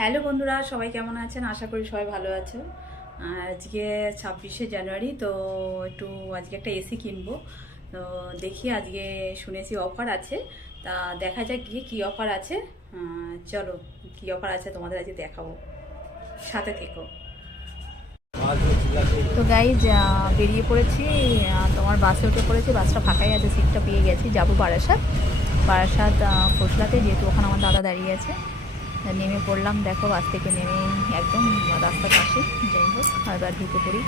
Hello বন্ধুরা, সবাই কেমন আছেন? আশা করি সবাই ভালো আছো। আজকে 26শে জানুয়ারি, তো একটু আজকে একটা এসি কিনবো। তো দেখি, আজকে শুনেছি অফার আছে, তা দেখা যাক গিয়ে কী অফার আছে। চলো, কী অফার আছে তোমাদের আজকে দেখাবো, সাথে থেকো। তো গাইজ, বেরিয়ে পড়েছি, তোমার বাসে উঠে পড়েছি। বাসটা ফাঁকাই আছে, সিটটা পেয়ে গেছি। যাবো বারাসাত খোসলাতে, যেহেতু ওখানে আমার দাদা দাঁড়িয়ে আছে। নেমে পড়লাম, দেখো বাস থেকে নেমে একদম রাস্তার পাশে। যাই হোক, এবার ঢুকে পড়ি,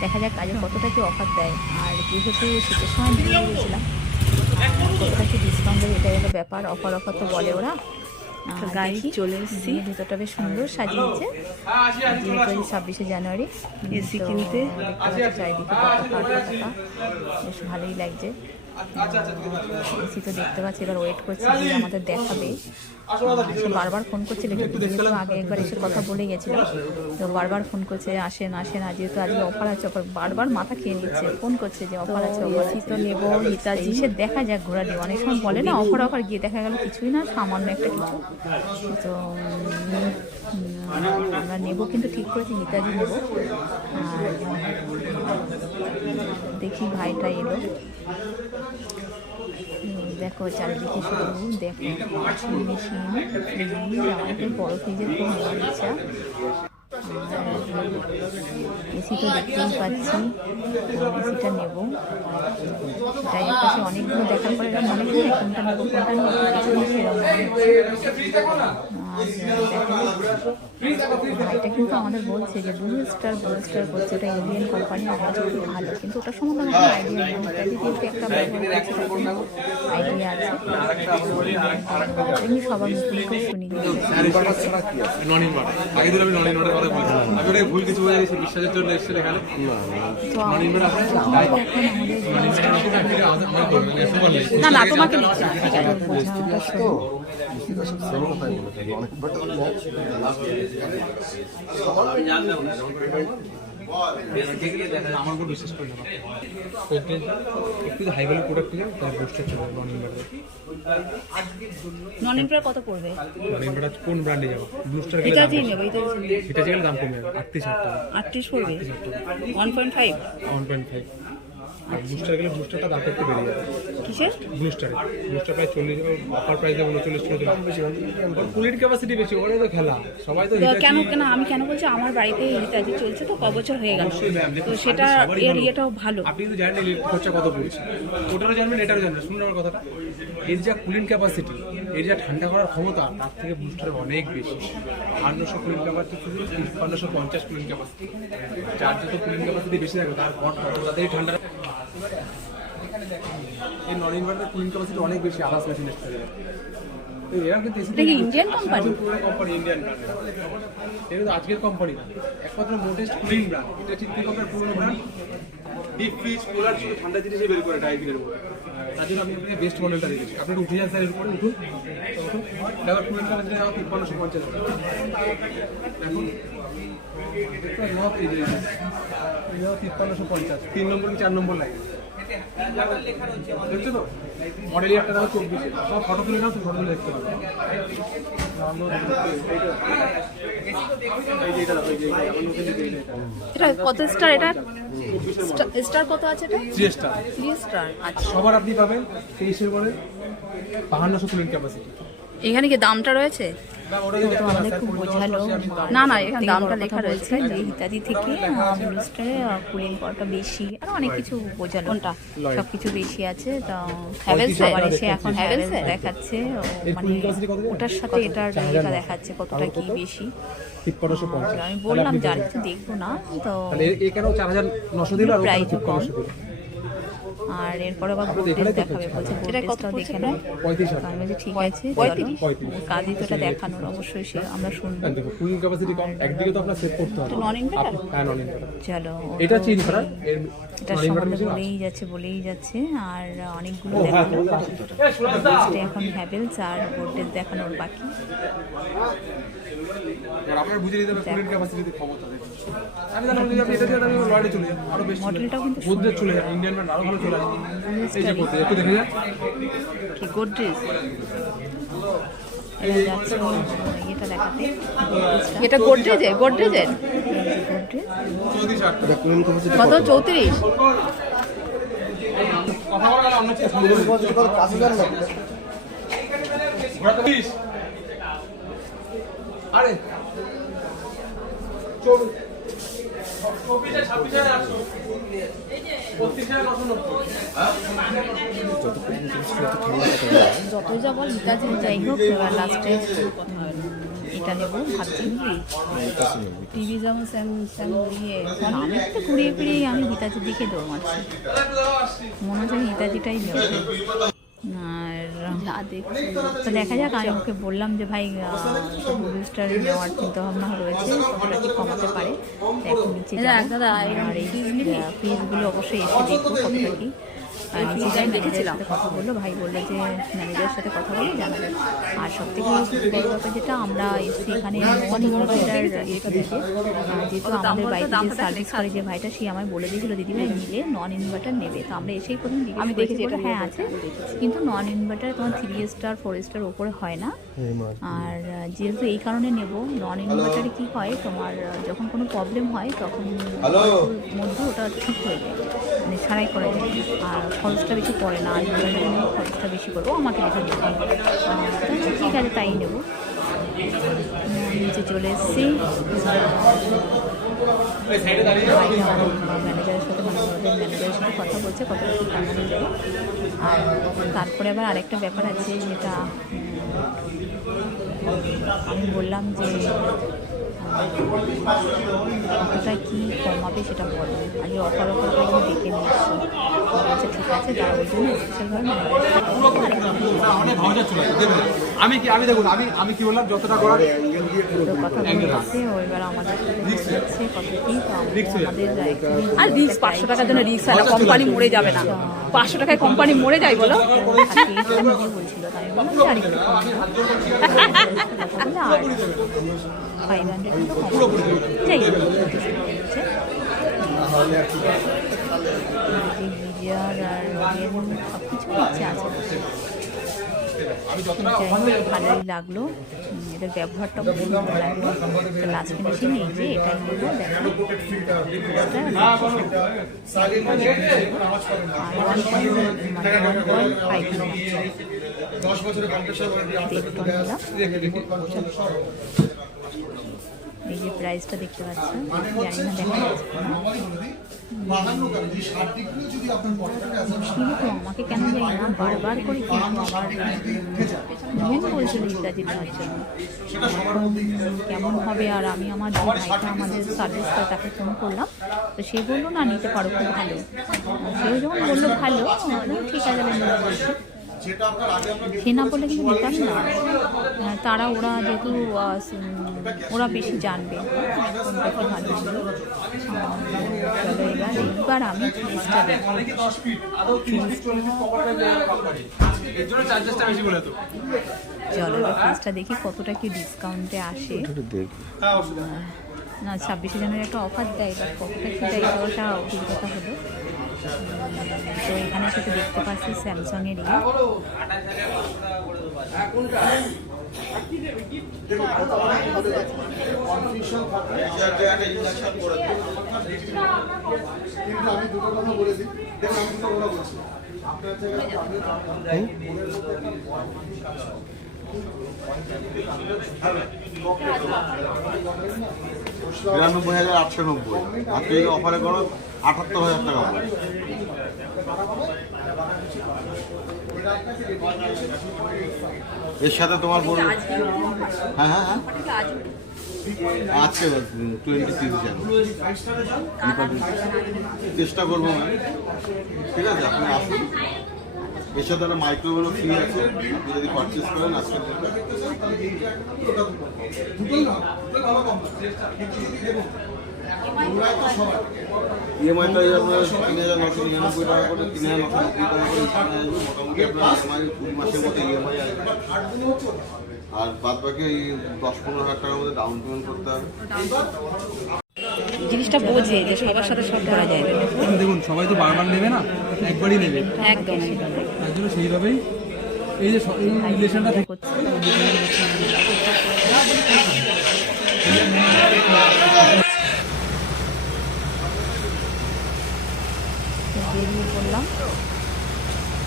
দেখা যাক কাজে কতটা কি অফার দেয়। আর যেহেতু শীতের সময় দিয়ে গেছিলাম, কতটা কি ডিসকাউন্ট দেবে, এটাই হলো ব্যাপার। অফার তো বলে ওরা। গাড়ি চলে এসেছি, ভিতরটা বেশ সুন্দর সাজিয়েছে। যেহেতু 26শে জানুয়ারি এসি কিনতে, চারিদিকে পতাকা, বেশ ভালোই লাগছে। এসি তো দেখতে পাচ্ছি, এবার ওয়েট করছি যে আমাদের দেখাবে। সে বারবার ফোন করছিল, যেহেতু আগে একবার এসে কথা বলে গেছিল, তো বারবার ফোন করছে আসেন আসেন, যেহেতু আজকে অফার আছে। অফার বারবার মাথা খেয়ে নিচ্ছে, ফোন করছে যে অফার আছে। এসি তো নেবো, হিতাজি সে দেখা যাক, ঘোরা দিয়ে অনেক সময় বলে না অফার গিয়ে দেখা গেল কিছুই না, সামান্য একটা কিছু। তো আমরা নেবো, কিন্তু ঠিক করেছি হিতাজি নেবো। আর দেখি ভাইটা এলো, দেখো চারিদিকে শুধু দেখো মেশিন, আমাদের বড় ফ্রিজের খুব নেওয়ার ইচ্ছা। এসি তো দেখতেই পাচ্ছি, এসিটা নেবো। গাড়ির পাশে অনেকগুলো দেখার পরে মনে হয় কোনটা নেবো ভাইটা কিন্তু আমাদের বলছে যে ব্লু স্টার বলছে, ওটা ইন্ডিয়ান কোম্পানি, আমার কাছে খুব ভালো, কিন্তু ওটার সম্বন্ধে আমার আইডিয়া নেই। ইত্যাদি একটা আইডিয়া আছে, এমনি সবার মুখে শুনি। না না, তোমাকে আমার উপর বিশ্বাস করে না, একটু হাই ভ্যালু প্রোডাক্ট নিলে তার বুস্টার চলে নন ইনভার্টার। নন ইনভার্টার কত পড়বে? নন ইনভার্টার কোন ব্র্যান্ডে যাবো? বুস্টার গেলে হিটাচি নেব, হিটাচি গেলে দাম কমে যাবে, 38,000 টাকা। 38 পড়বে, 1.5 1.5। আর বুস্টার গেলে বুস্টারটা দামটা একটু বেড়ে যাবে। কিসের বুস্টার প্রায় 40, অফার প্রাইসে 39 বেশি। ওর কুলিং ক্যাপাসিটি বেশি, ওরা তো খেলা সবাই তো কেন আমি কেন বলছি, আমার বাড়িতে হিটাচি চলছে তো ক বছর হয়ে গেল, তো সেটা এর ইয়েটাও ভালো। আপনি কিন্তু জানেন ইলেকট্রিক খরচা কত পড়ছে, ওটারও জানবেন এটারও জানবেন। শুনুন আমার কথাটা, এর যা কুলিং ক্যাপাসিটি, এর যা ঠান্ডা করার ক্ষমতা, তার থেকে বুস্টারের অনেক বেশি। 5800 কুলিং ক্যাপাসিটি, 5350 কুলিং ক্যাপাসিটি। যার যত কুলিং ক্যাপাসিটি বেশি থাকবে তার ঘর তাড়াতাড়ি ঠান্ডা। এই নন ইনভার্টার কুলিং ক্যাপাসিটি অনেক বেশি আদার্স মেশিনের থেকে। তো এরা কিন্তু ইন্ডিয়ান কোম্পানি, ইন্ডিয়ান ব্র্যান্ড, এটা তো আজকের কোম্পানি না, একমাত্র মোটেস্ট কুলিং ব্র্যান্ড। এটা ঠিক কোম্পানির পুরনো ব্র্যান্ড। ডিপ ফ্রিজ, কুলার, শুধু ঠান্ডা জিনিসই বের করে টাইপের মধ্যে। তার জন্য আমি আপনাকে বেস্ট মডেলটা দিয়েছি। আপনি উঠে যান স্যার, এর উপরে উঠুন, এবার কুলিং ক্যাপাসিটি 5350। এখন 5350, 3 নম্বর কি 4 নম্বর লাগে দেখছো তো? মডেলই একটা দাও 24, সব ফটো তুলে নাও, তো ফটো তুলে দেখতে পাবে। এটা কত স্টার? এটা স্টার কত আছে? এটা 3 স্টার। 3 স্টার। আচ্ছা, সবার আপনি পাবেন 23-এর পরে 5200 কুলিং ক্যাপাসিটি। এখানে কি দামটা রয়েছে? আমাদের খুব বোঝালো না, এখানে দামটা লেখা রয়েছে যে ইত্যাদি থেকে ব্লুস্টারে কুলিং পাওয়ারটা বেশি, আর অনেক কিছু বোঝালো, সব কিছু বেশি আছে। তো হ্যাভেলসে আবার এসে এখন হ্যাভেলসে দেখাচ্ছে, মানে ওটার সাথে এটার ইয়েটা দেখাচ্ছে কতটা কি বেশি। আমি বললাম যে আর কিছু দেখবো না, তো প্রাইস কম। আর এরপরে আবার ভোল্টেজ দেখাবে, বলছে ভোল্টেজটাও দেখে নাও। আমি বলছি ঠিক আছে, কাজই তো এটা দেখানোর, অবশ্যই সে আমরা শুনবো। কুলিং ক্যাপাসিটি কম, একদিকে তো আপনার সেট করতে হবে। নন ইনভার্টার, হ্যাঁ নন ইনভার্টার। চলো, এটা চেঞ্জ করা, এটা সম্বন্ধে বলেই যাচ্ছে। আর অনেকগুলো দেখানো, এখন হ্যাভেলস আর ভোল্টেজ দেখানোর বাকি। আপনারা বুঝে নিতে হবে কুলিং ক্যাপাসিটি ক্ষমতা। আমি জানি যদি আপনি এটা দিয়ে আমি লয়েডে চলে যাই, আরো বেশি মডেলটাও কিন্তু গোদরেজ চলে যায়, ইন্ডিয়ান ব্র্যান্ড আরো ভালো চলে যায়। এই যে গোদরেজ একটু দেখে যান, কি গোদরেজ, এরা যাচ্ছে ইয়েটা দেখাতে, এটা গোদরেজের গোদরেজের গোদরেজ কত 34? কথা বলা গেলে অন্য আরে যতই যা বল হিতাজি যাই হোক, এবার লাস্টে এটা নেবো ভাবছি। টিভি যেমন স্যাম স্যাম ঘুরিয়ে আমি তো ঘুরিয়ে ফিরিয়ে আমি হিতাজির দিকে দৌড় মারছি, মনে হচ্ছে আমি হিতাজিটাই নেব। আর যা দেখছি তো দেখা যাক, আমি ওকে বললাম যে ভাই ব্লু স্টার নেওয়ার চিন্তা ভাবনা রয়েছে, কতটা কি কমাতে পারে। তো এখন নিচে যাবো, আর এই ফিজগুলো অবশ্যই এসে দেখবো কতটা কি। আর নিচে যাই, ম্যানেজারের সাথে কথা বললো, ভাই বললো যে ম্যানেজারের সাথে কথা বলে জানাবে। আর সব থেকে বড় ব্যাপার যেটা, আমরা এসছি এখানে নন ইনভার্টার এসে দেখে, যেহেতু আমাদের বাড়িতে যে সার্ভিস করে যে ভাইটা, সে আমায় বলে দিয়েছিল দিদিভাই নিলে নন ইনভার্টার নেবে। তো আমরা এসেই প্রথম আমি দেখেছি এটা, এটা হ্যাঁ আছে, কিন্তু নন ইনভার্টার তোমার 3 স্টার 4 স্টার ওপরে হয় না। আর যেহেতু এই কারণে নেব, নন ইনভার্টারে কি হয় তোমার যখন কোনো প্রবলেম হয় তখন মধ্যে ওটা ঠিক হয়ে যায়, মানে সারাই করা যায়, আর খরচটা বেশি পড়ে না। আর ইনভার্টারে নেবো খরচটা বেশি করবো, আমাকে বেশি নেবো। ঠিক আছে, তাই নেবো। নিচে চলে এসেছি, ম্যানেজারের সাথে ম্যানেজারের সাথে কথা বলছে কত কি টাকা নেবে। আর তারপরে আবার আরেকটা ব্যাপার আছে, যেটা আমি বললাম যে কতটা কি কমাবে সেটা বলো, আগে অফার করে আমি দেখে নিচ্ছি। বলছে ঠিক আছে, তারা ওই জন্য স্পেশালভাবে আমি দেখুন আমি কি বললাম, যতটা করার তো কথা বলছে ও এবার আমাদের সাথে বলছে কত কি। তো আমাদের আর রিক্স 500 টাকার জন্য রিক্স হয় না, কোম্পানি মরে যাবে না। 500 টাকায় কোম্পানি মরে যায় বলো? নিজে বলছিল, তাই বললাম যে আরেকটু কথা বলে আর 500 মতো কম যাই গিজার আর সব কিছু ইচ্ছে আছে। ভালোই লাগলো, এদের ব্যবহারটা খুব সুন্দর লাগলো। লাস্ট ফিনিশিং এই যে এটাই নেবো, দেখো এই যে প্রাইসটা দেখতে পাচ্ছ, জানি না দেখা যাচ্ছে কিন্তু আমাকে কেন জানি না বারবার করে কিন্তু আমার মেন করেছিল ইত্যাদি নেওয়ার জন্য কেমন হবে। আর আমি আমার যে ভাইটা আমাদের সার্ভিস করে তাকে ফোন করলাম, তো সে বললো না নিতে পারো, খুব ভালো। সেও যখন বললো ভালো, ঠিক আছে বলছি, সে না বললে কিন্তু নিতাম না। তারা ওরা যেহেতু ওরা বেশি জানবে কোনটা কি ভালো ছিল। চলো এইবার আমি ফ্রিজটা দেখি, চলো ফ্রিজটা দেখি কতটা কি ডিসকাউন্টে আসে। না 26শে জানুয়ারি একটা অফার দেয়, বা কতটা কি দেয় ওটা অভিজ্ঞতা হলো। তো এখানে সেটা দেখতে পাচ্ছি স্যামসাংয়ের আমি দুটো কথা বলেছি, দেখুন আমি দুটো কথা বলছি। আপনার জায়গায় ৯৯,৮৯০, আর তুই অফারে করো ৭৮,০০০ টাকা। এর সাথে তোমার বলবো, হ্যাঁ হ্যাঁ হ্যাঁ আজকে 23 জানুয়ারি চেষ্টা করবো ম্যাম, ঠিক আছে? আপনি আসুন, এর সাথে একটা মাইক্রোওয়েভও ফ্রি আছে, আপনি যদি পারচেস করেন আজকে ইএমআইটা আপনার ৩,৯৯৯ টাকা করে, ৩,৯৯৯ টাকা করে মোটামুটি আপনার ইএমআই 2 মাসের মধ্যে ইএমআই আসবে। আর বাদ বাকি এই ১০-১৫,০০০ টাকার মধ্যে ডাউন পেমেন্ট করতে হবে। জিনিসটা বোঝে যে সবার সাথে সব করা যায় না। দেখুন সবাই তো বারবার নেবে না, একবারই নেবে, একদম তার জন্য সেইভাবেই এই যে এই রিলেশনটা থেকে করছি। বেরিয়ে পড়লাম,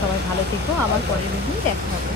সবাই ভালো থেকো, আবার পরের দিন দেখা হবে।